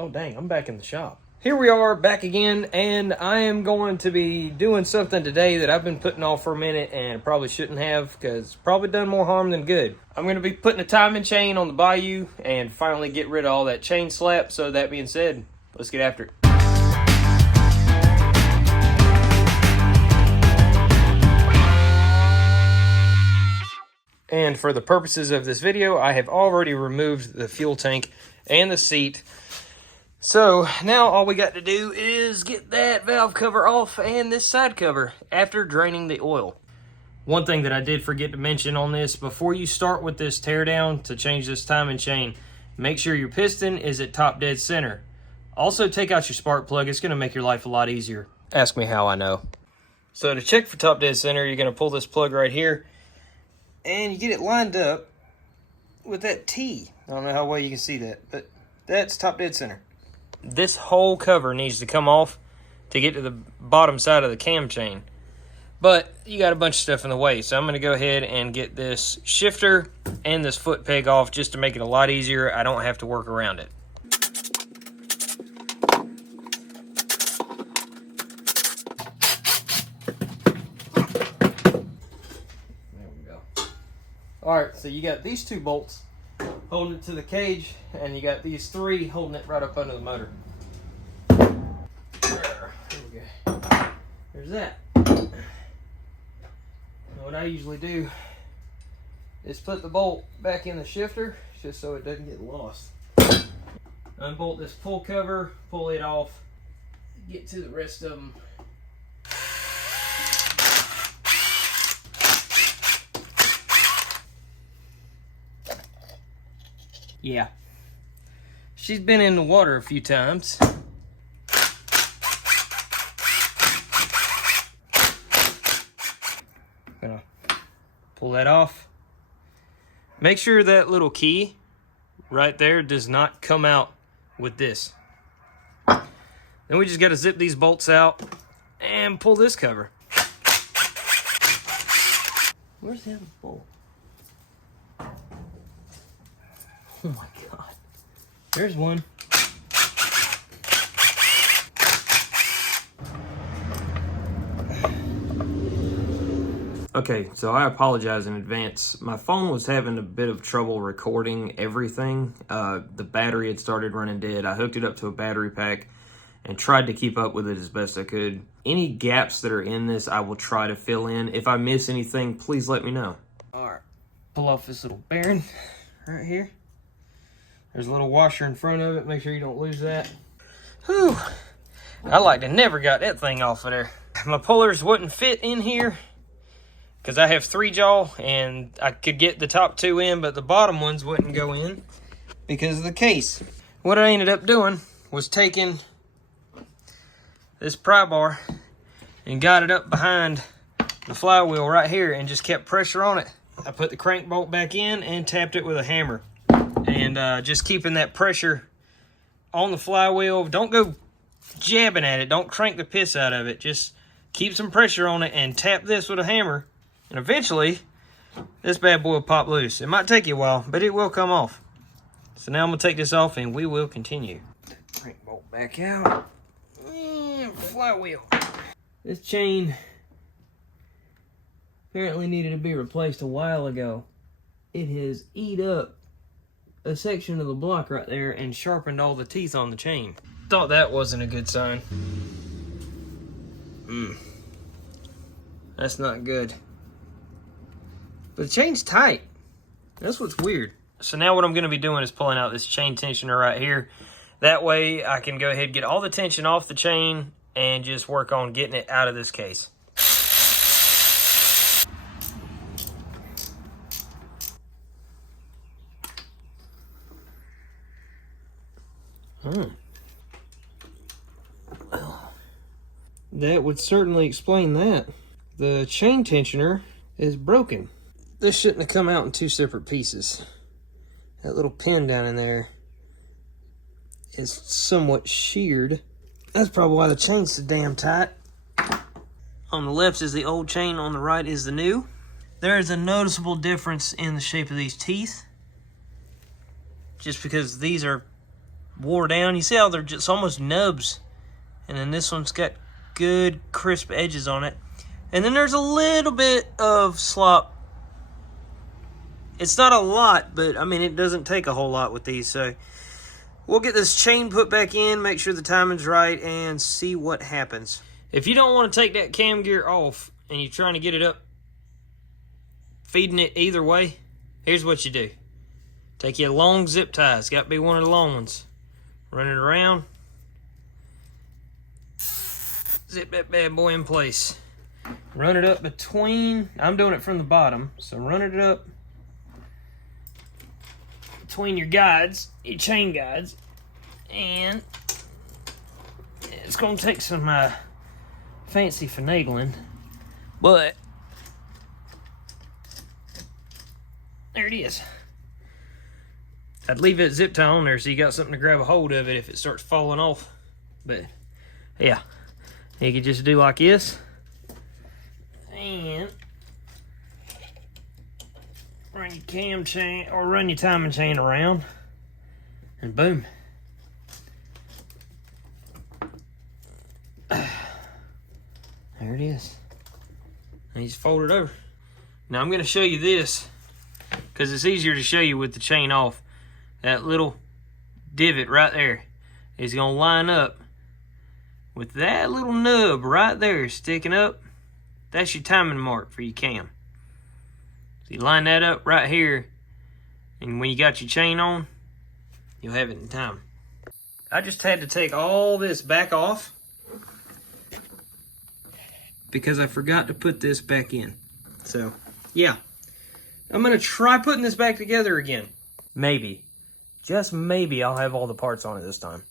Oh dang, I'm back in the shop. Here we are back again, and I am going to be doing something today that I've been putting off for a minute and probably shouldn't have, because it's probably done more harm than good. I'm going to be putting a timing chain on the Bayou and finally get rid of all that chain slap. So that being said, let's get after it. And for the purposes of this video, I have already removed the fuel tank and the seat. So now all we got to do is get that valve cover off and this side cover after draining the oil. One thing that I did forget to mention on this, before you start with this teardown to change this timing chain, make sure your piston is at top dead center. Also take out your spark plug, it's going to make your life a lot easier. Ask me how I know. So to check for top dead center, you're going to pull this plug right here. And you get it lined up with that T. I don't know how well you can see that, but that's top dead center. This whole cover needs to come off to get to the bottom side of the cam chain. But you got a bunch of stuff in the way, so I'm going to go ahead and get this shifter and this foot peg off just to make it a lot easier. I don't have to work around it. Alright, so you got these two bolts holding it to the cage, and you got these three holding it right up under the motor. There we go. There's that. Now what I usually do is put the bolt back in the shifter just so it doesn't get lost. Unbolt this pull cover, pull it off, get to the rest of them. Yeah, she's been in the water a few times. Gonna pull that off. Make sure that little key right there does not come out with this. Then we just got to zip these bolts out and pull this cover. Where's the other bolt? Oh my God. There's one. Okay, so I apologize in advance. My phone was having a bit of trouble recording everything. The battery had started running dead. I hooked it up to a battery pack and tried to keep up with it as best I could. Any gaps that are in this, I will try to fill in. If I miss anything, please let me know. All right, pull off this little bearing right here. There's a little washer in front of it. Make sure you don't lose that. Whew. I like to never got that thing off of there. My pullers wouldn't fit in here because I have 3-jaw and I could get the top two in, but the bottom ones wouldn't go in because of the case. What I ended up doing was taking this pry bar and got it up behind the flywheel right here and just kept pressure on it. I put the crank bolt back in and tapped it with a hammer. And just keeping that pressure on the flywheel. Don't go jabbing at it. Don't crank the piss out of it. Just keep some pressure on it and tap this with a hammer. And eventually, this bad boy will pop loose. It might take you a while, but it will come off. So now I'm going to take this off and we will continue. Crank bolt back out. And flywheel. This chain apparently needed to be replaced a while ago. It has eat up a section of the block right there and sharpened all the teeth on the chain. Thought that wasn't a good sign. That's not good. But the chain's tight. That's what's weird. So now what I'm going to be doing is pulling out this chain tensioner right here. That way I can go ahead and get all the tension off the chain and just work on getting it out of this case. Well, that would certainly explain that. The chain tensioner is broken. This shouldn't have come out in two separate pieces. That little pin down in there is somewhat sheared. That's probably why the chain's so damn tight. On the left is the old chain, on the right is the new. There is a noticeable difference in the shape of these teeth, just because these are wore down. You see how they're just almost nubs. And then this one's got good crisp edges on it. And then there's a little bit of slop. It's not a lot, but I mean, it doesn't take a whole lot with these. So we'll get this chain put back in, make sure the timing's right, and see what happens. If you don't want to take that cam gear off and you're trying to get it up, feeding it either way, here's what you do. Take you a long zip tie. It's got to be one of the long ones. Run it around. Zip that bad boy in place. Run it up between, I'm doing it from the bottom, so run it up between your guides, your chain guides, and it's going to take some fancy finagling, but there it is. I'd leave that zip tie on there so you got something to grab a hold of it if it starts falling off, but yeah, you can just do like this, and run your cam chain or run your timing chain around, and boom. There it is. And you just fold it over. Now I'm going to show you this because it's easier to show you with the chain off. That little divot right there is going to line up with that little nub right there sticking up. That's your timing mark for your cam. So you line that up right here, and when you got your chain on, you'll have it in time. I just had to take all this back off because I forgot to put this back in. So, yeah. I'm going to try putting this back together again. Maybe. Just maybe I'll have all the parts on it this time.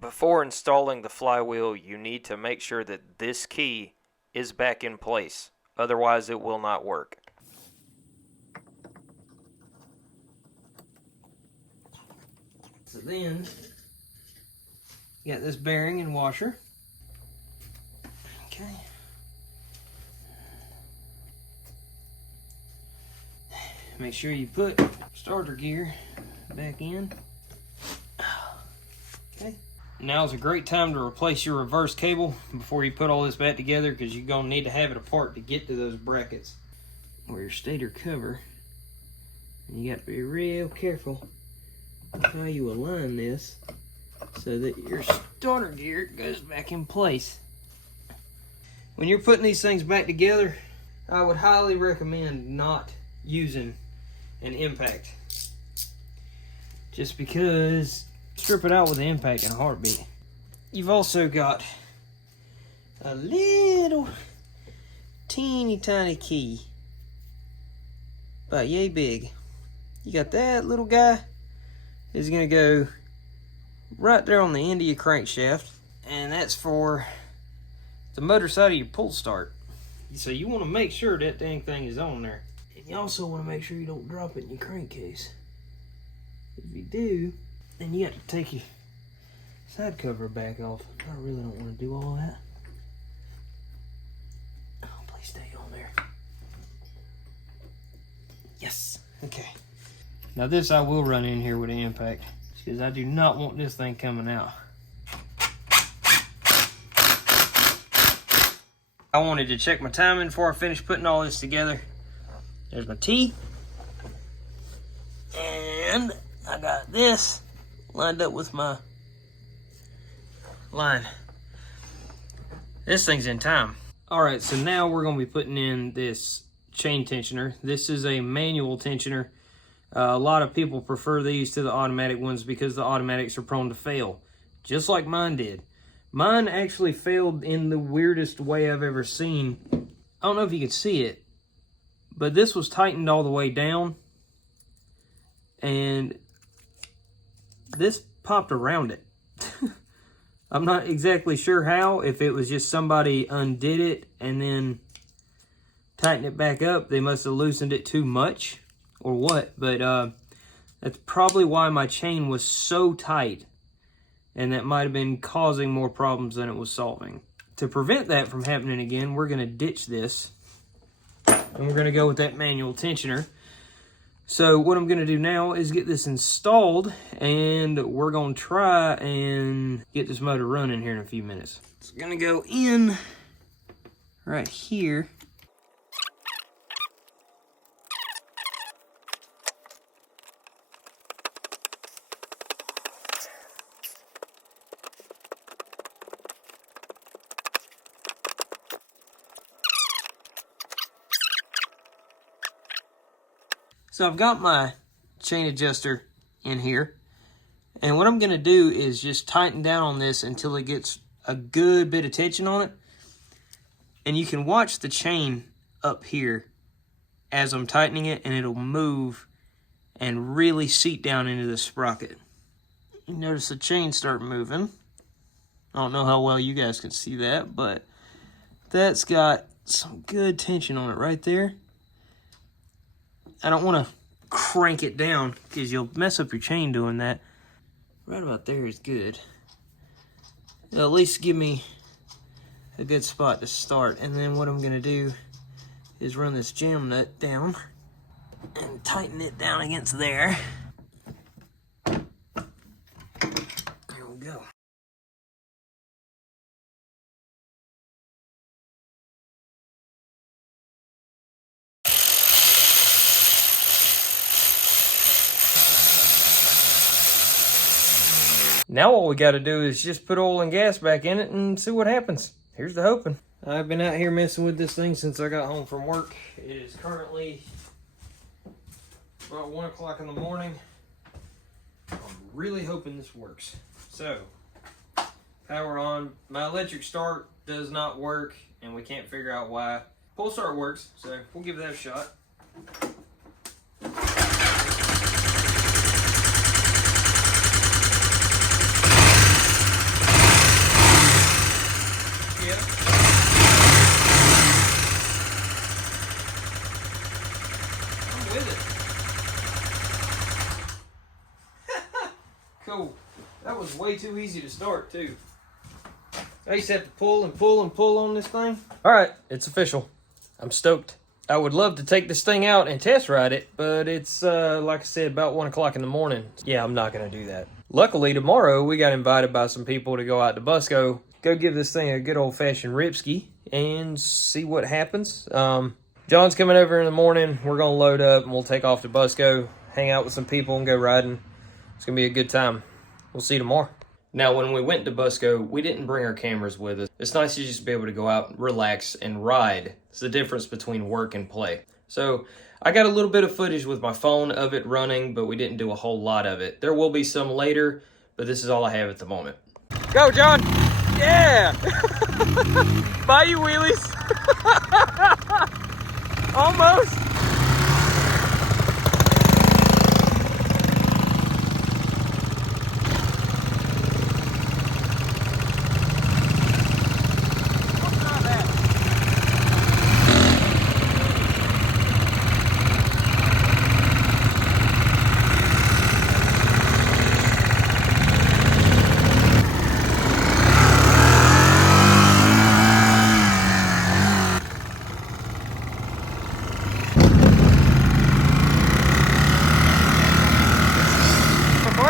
Before installing the flywheel, you need to make sure that this key is back in place. Otherwise, it will not work. So then, you got this bearing and washer. Okay. Make sure you put starter gear back in. Okay. Now's a great time to replace your reverse cable before you put all this back together, because you're going to need to have it apart to get to those brackets or your stator cover. And you got to be real careful how you align this so that your starter gear goes back in place. When you're putting these things back together, I would highly recommend not using an impact, just because strip it out with an impact in a heartbeat. You've also got a little teeny tiny key, about yay big. You got that little guy is going to go right there on the end of your crankshaft, and that's for the motor side of your pull start. So you want to make sure that dang thing is on there. And you also want to make sure you don't drop it in your crankcase. If you do, then you got to take your side cover back off. I really don't want to do all that. Oh, please stay on there. Yes. Okay. Now this I will run in here with an impact, because I do not want this thing coming out. I wanted to check my timing before I finished putting all this together. There's my T. And I got this lined up with my line. This thing's in time. Alright, so now we're going to be putting in this chain tensioner. This is a manual tensioner. A lot of people prefer these to the automatic ones because the automatics are prone to fail, just like mine did. Mine actually failed in the weirdest way I've ever seen. I don't know if you can see it, but this was tightened all the way down, and this popped around it. I'm not exactly sure how, if it was just somebody undid it and then tightened it back up. They must have loosened it too much or what, but that's probably why my chain was so tight, and that might have been causing more problems than it was solving. To prevent that from happening again, we're going to ditch this and we're gonna go with that manual tensioner. So what I'm gonna do now is get this installed, and we're gonna try and get this motor running here in a few minutes. It's gonna go in right here. So I've got my chain adjuster in here, and what I'm gonna do is just tighten down on this until it gets a good bit of tension on it. And you can watch the chain up here as I'm tightening it, and it'll move and really seat down into the sprocket. You notice the chain start moving. I don't know how well you guys can see that, but that's got some good tension on it right there. I don't want to crank it down because you'll mess up your chain doing that. Right about there is good. It'll at least give me a good spot to start. And then what I'm going to do is run this jam nut down and tighten it down against there. There we go. Now all we got to do is just put oil and gas back in it and see what happens. Here's the hoping. I've been out here messing with this thing since I got home from work. It is currently about 1 o'clock in the morning. I'm really hoping this works. So, power on. My electric start does not work, and we can't figure out why. Pull start works, so we'll give that a shot. Cool. That was way too easy to start, too. I used to have to pull and pull and pull on this thing. All right, it's official. I'm stoked. I would love to take this thing out and test ride it, but it's, like I said, about 1 o'clock in the morning. Yeah, I'm not going to do that. Luckily, tomorrow, we got invited by some people to go out to Busco, go give this thing a good old-fashioned ripski, and see what happens. John's coming over in the morning. We're going to load up, and we'll take off to Busco, hang out with some people, and go riding. It's going to be a good time. We'll see you tomorrow. Now, when we went to Busco, we didn't bring our cameras with us. It's nice to just be able to go out, relax, and ride. It's the difference between work and play. So, I got a little bit of footage with my phone of it running, but we didn't do a whole lot of it. There will be some later, but this is all I have at the moment. Go, John! Yeah! Bayou wheelies! Almost!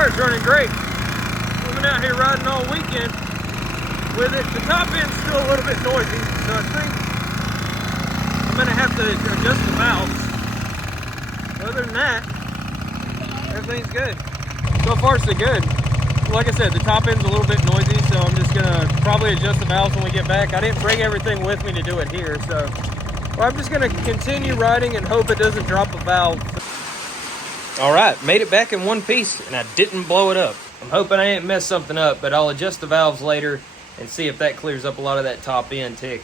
It's running great. We've been out here riding all weekend with it. The top end's still a little bit noisy, so I think I'm going to have to adjust the valves. Other than that, everything's good. So far, so good. Like I said, the top end's a little bit noisy, so I'm just going to probably adjust the valves when we get back. I didn't bring everything with me to do it here, so I'm just going to continue riding and hope it doesn't drop a valve. All right, made it back in one piece, and I didn't blow it up. I'm hoping I didn't mess something up, but I'll adjust the valves later and see if that clears up a lot of that top end tick.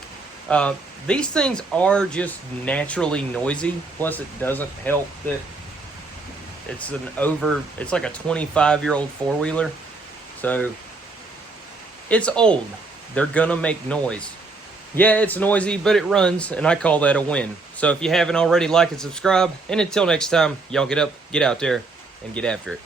These things are just naturally noisy, plus it doesn't help that it's like a 25-year-old four-wheeler, so it's old. They're gonna make noise. Yeah, it's noisy, but it runs, and I call that a win. So if you haven't already, like and subscribe. And until next time, y'all get up, get out there, and get after it.